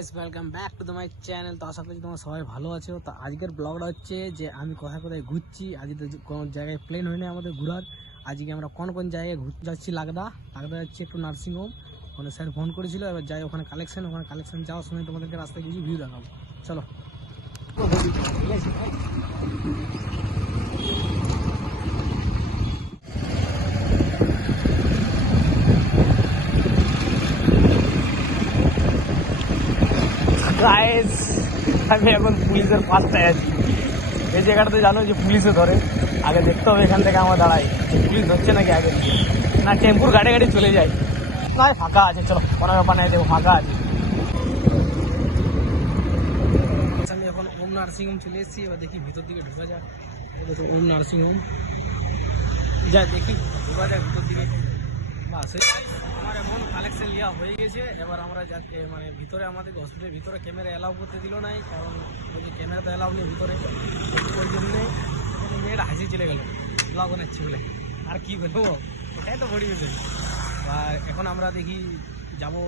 Guys welcome back to my channel. তো আশা করি তোমরা সবাই ভালো আছো। তো আজকের ব্লগটা হচ্ছে যে আমি কোথায় কোথায় ঘুরছি। আজকে তো কোনো জায়গায় প্লেন হয়নি আমাদের ঘোরার। আজকে আমরা কোন কোন জায়গায় ঘুরতে যাচ্ছি লাগদা যাচ্ছি একটু নার্সিংহোম। ওখানে স্যার ফোন করেছিল, এবার যাই ওখানে কালেকশন যাওয়ার সময় তোমাদেরকে রাস্তায় কিছু ভিউ দেখাবো। চলো গাইস, আমি এখন পুলিশের পাশটায় আছি। এই জায়গাটাতে জানো যে পুলিশে ধরে, আগে দেখতে হবে এখান থেকে আমার দাঁড়াই পুলিশ ধরছে নাকি আগে না টেম্পুর গাড়ি গাড়ি চলে যায়। নয় ফাঁকা আছে, চলো কোনো ব্যাপার নাই, দেখো ফাঁকা আছে। আমি এখন ওম নার্সিংহোম চলে এসেছি, এবার দেখি ভিতর দিকে ঢোকা যাক। দেখো ওম নার্সিংহোম, যা দেখি ঢোকা যাক ভিতর দিকে। বাস আমার এখন কালেকশন নেওয়া হয়ে গেছে। এবার আমরা যাকে মানে ভিতরে আমাদের হসপিটালের ভিতরে ক্যামেরা অ্যালাউ করতে দিল নাই, কারণ যদি ক্যামেরা তো অ্যালাউ নেই ভিতরে, ওই জন্যে মেয়েটা হাসি চলে গেলো ব্লগ বানাচ্ছি বলে। আর কী বলবো, এটাই তো বড়ি হয়েছে। আর এখন আমরা যাবো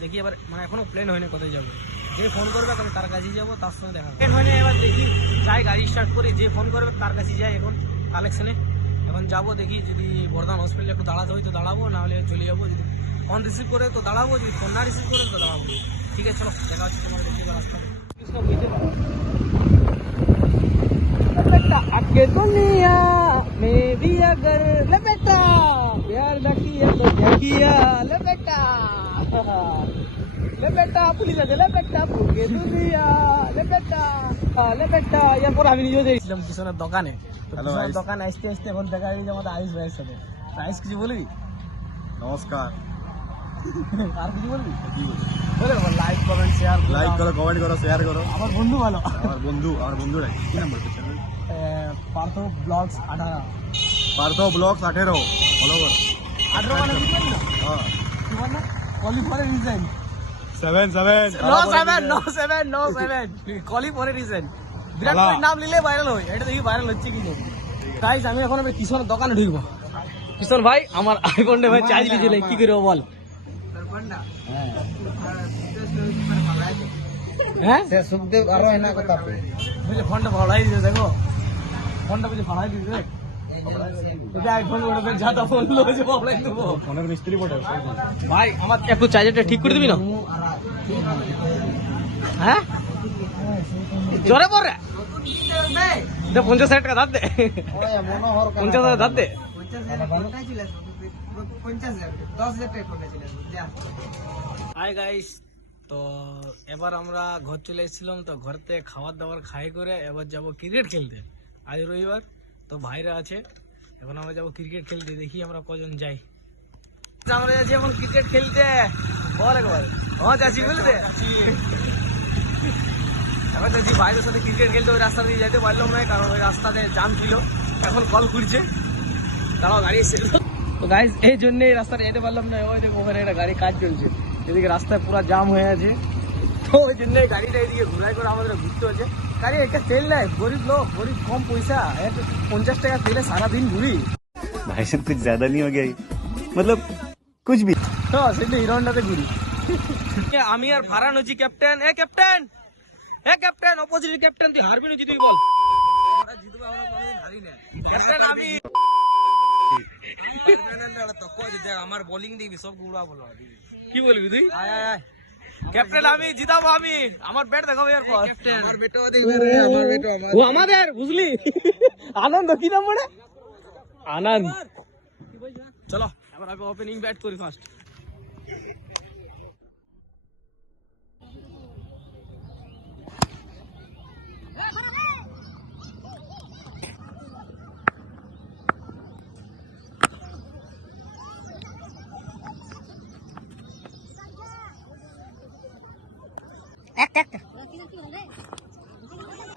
দেখি এবার মানে এখনও প্লেন হয়নি কোথায় যাবো। যে ফোন করবে তখন তার কাছেই যাবো, তার সঙ্গে দেখা প্লেন হয়নি। এবার দেখি যাই গাড়ি স্টার্ট করি, যে ফোন করবে তার কাছে যাই এখন কালেকশনে। এখন যাবো দেখি যদি বর্ধমান হসপিটালে একটু দাঁড়াতে হয় তো দাঁড়াবো, নাহলে চলে যাবো। যদি ফোন রিসিভ করে তো দাঁড়াবো, যদি ফোন না রিসিভ করে তো দাঁড়াবো। ঠিক আছে চলো দেখা হচ্ছে তোমার দেখি রাস্তাতে। आगे दुनिया में भी अगर ले बेटा प्यार न किया तो क्या किया ले बेटा पुलिस আছে ले बेटा पूरे दुनिया ले बेटा এরপর আমি নিজে যাইছিলাম কিশোরের দোকানে। কিশোরের দোকানে আসতে আসতে এখন দেখা গেছে আমাদের আয়ুষ ভাইয়ের সাথে। আয়ুষ কিছু বলবি? নমস্কার। আর কিছু বলবি? বলে লাইক কমেন্ট শেয়ার, লাইক করো, কমেন্ট করো, শেয়ার করো। আমার বন্ধু ভালো, আমার বন্ধু রাখি কি number Partha blogs 18 Partha blogs 18 follow করো। 18 মানে কি বল না? হ্যাঁ কি বল না? কলি ফর রিজন 7 নো 7 কলি ফর রিজন। বিরাট কোহলির নাম নিলে ভাইরাল হয়, এটা দেখি ভাইরাল হচ্ছে কি জানি। গাইস আমি এখন কিশোরের দোকানে ঢুকবো। কিশোর ভাই আমার আইফোনটা ভাই চার্জ দিয়েছিল, কি করবো বল? হ্যাঁ সে সুখদেব আরো এনা কথা বুঝলে ফোনটা ভাড়াই দিয়েছে। দেখো ফোনটা বুঝে ভাড়াই দিয়েছে। আইফোন ওটা যাতা ফোন লোছে ভাড়াই দেবো। ফোনের মিস্ত্রি বটে ভাই আমার একটু চার্জারটা ঠিক করে দিবি না? হ্যাঁ জোরে পড়ে 50,000 টাকা ধার দে, 50,000 ধার দে। হাই গাইস, তো এবার আমরা ঘর চলে এসেছিলাম। তো ঘর থেকে খাবার দাবার খাই করে এবার যাব ক্রিকেট খেলতে। আজ রবিবার, তো ভাইরা আছে। এখন আমরা যাবো ক্রিকেট খেলতে, দেখি আমরা কজন যাই। আমরা যাচ্ছি এখন ক্রিকেট খেলতে। বল একবার আমার চাচ্ছি বুঝলে, এবার যাচ্ছি ভাইদের সাথে ক্রিকেট খেলতে। ওই রাস্তা দিয়ে যেতে পারলাম না, কারণ ওই রাস্তাতে জাম ছিল। এখন কল ঘুরছে, তারাও গাড়ি এসেছিল। তো গাইস এই জন্য এই রাস্তাটা যেতে পারলাম না। ওই দেখো ওখানে একটা গাড়ি কাজ চলছে, এদিকে রাস্তায় পুরো জাম হয়ে আছে। তো ওই জন্য গাড়িটা এদিকে ঘুরাই করে আমাদের ঘুরতে হচ্ছে। গাড়ি একটা তেল নেয়, গরিব লোক, গরিব কম পয়সা, 50 টাকা তেলে সারাদিন ঘুরি। भाई साहब कुछ ज्यादा नहीं हो गया मतलब कुछ भी। তো সেটা হিরোন্ডাতে ঘুরি। আমি আর ফারহান হচ্ছি ক্যাপ্টেন। ক্যাপ্টেন অপোজিট ক্যাপ্টেন, তুই হারবি না জিতবি বল? ক্যাপ্টেন আমি আমার বোলিং দিবি, সব গুড়া বলো। কি বলবি তুই? ক্যাপ্টেন আমি জিতাবো, আমি আমার ব্যাট দেখাবো এরপর। ও আমাদের বুঝলি আনন্দ কি নাম বলে আনন্দ। চলো এবার আমি ওপেনিং ব্যাট করি ফার্স্ট।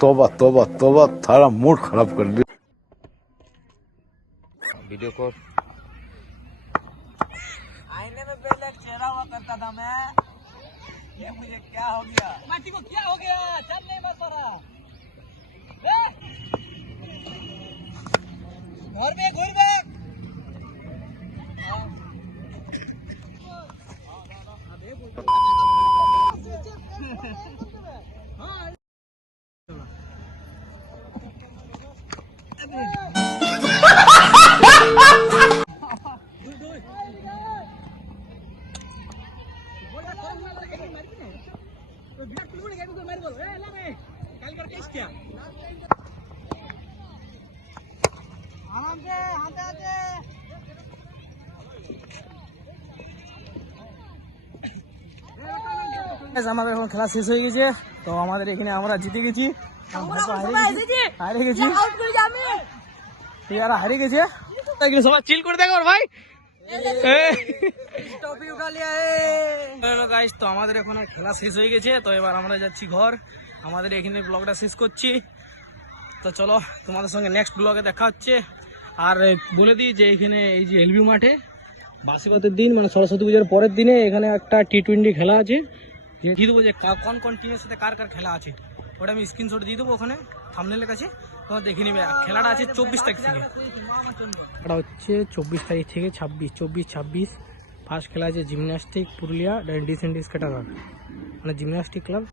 तौबा तौबा तौबा, थारा मूड खराब कर दिया। वीडियो कॉल आईने में पहले एक चेहरा हुआ करता था मैं, ये मुझे क्या हो गया? माटी को क्या हो गया? चल नहीं मत पड़ा। घर में আমাদের এখন খেলা শেষ হয়ে গেছে, তো আমাদের এখানে আমরা জিতে গেছি, হারে গেছি, হারে গেছে। সবাই চিল করে দেখো ভাই। তো আমাদের এখন আর খেলা শেষ হয়ে গেছে, তো এবার আমরা যাচ্ছি ঘর। আমাদের এখানে ব্লগটা শেষ করছি, তো চলো তোমাদের সঙ্গে নেক্সট ব্লগে দেখা হচ্ছে। আর বলে দিই যে এখানে এই যে এলবি মাঠে বাসিবাতের দিন মানে সরস্বতী পুজোর পরের দিনে এখানে একটা T20 খেলা আছে, দিয়ে দেবো যে কোন কোন টিমের সাথে কার কার খেলা আছে, ওটা আমি স্ক্রিনশট দিয়ে দেবো ওখানে থাম্বনেলের কাছে, তোমরা দেখে নিবে। খেলাটা আছে 24 তারিখ থেকে, এটা হচ্ছে 24 তারিখ থেকে 24-26 ফার্স্ট খেলা আছে জিমন্যাস্টিক পুরুলিয়া ডিসেন্ডিস ক্যাটাগর মানে জিমন্যাস্টিক ক্লাব।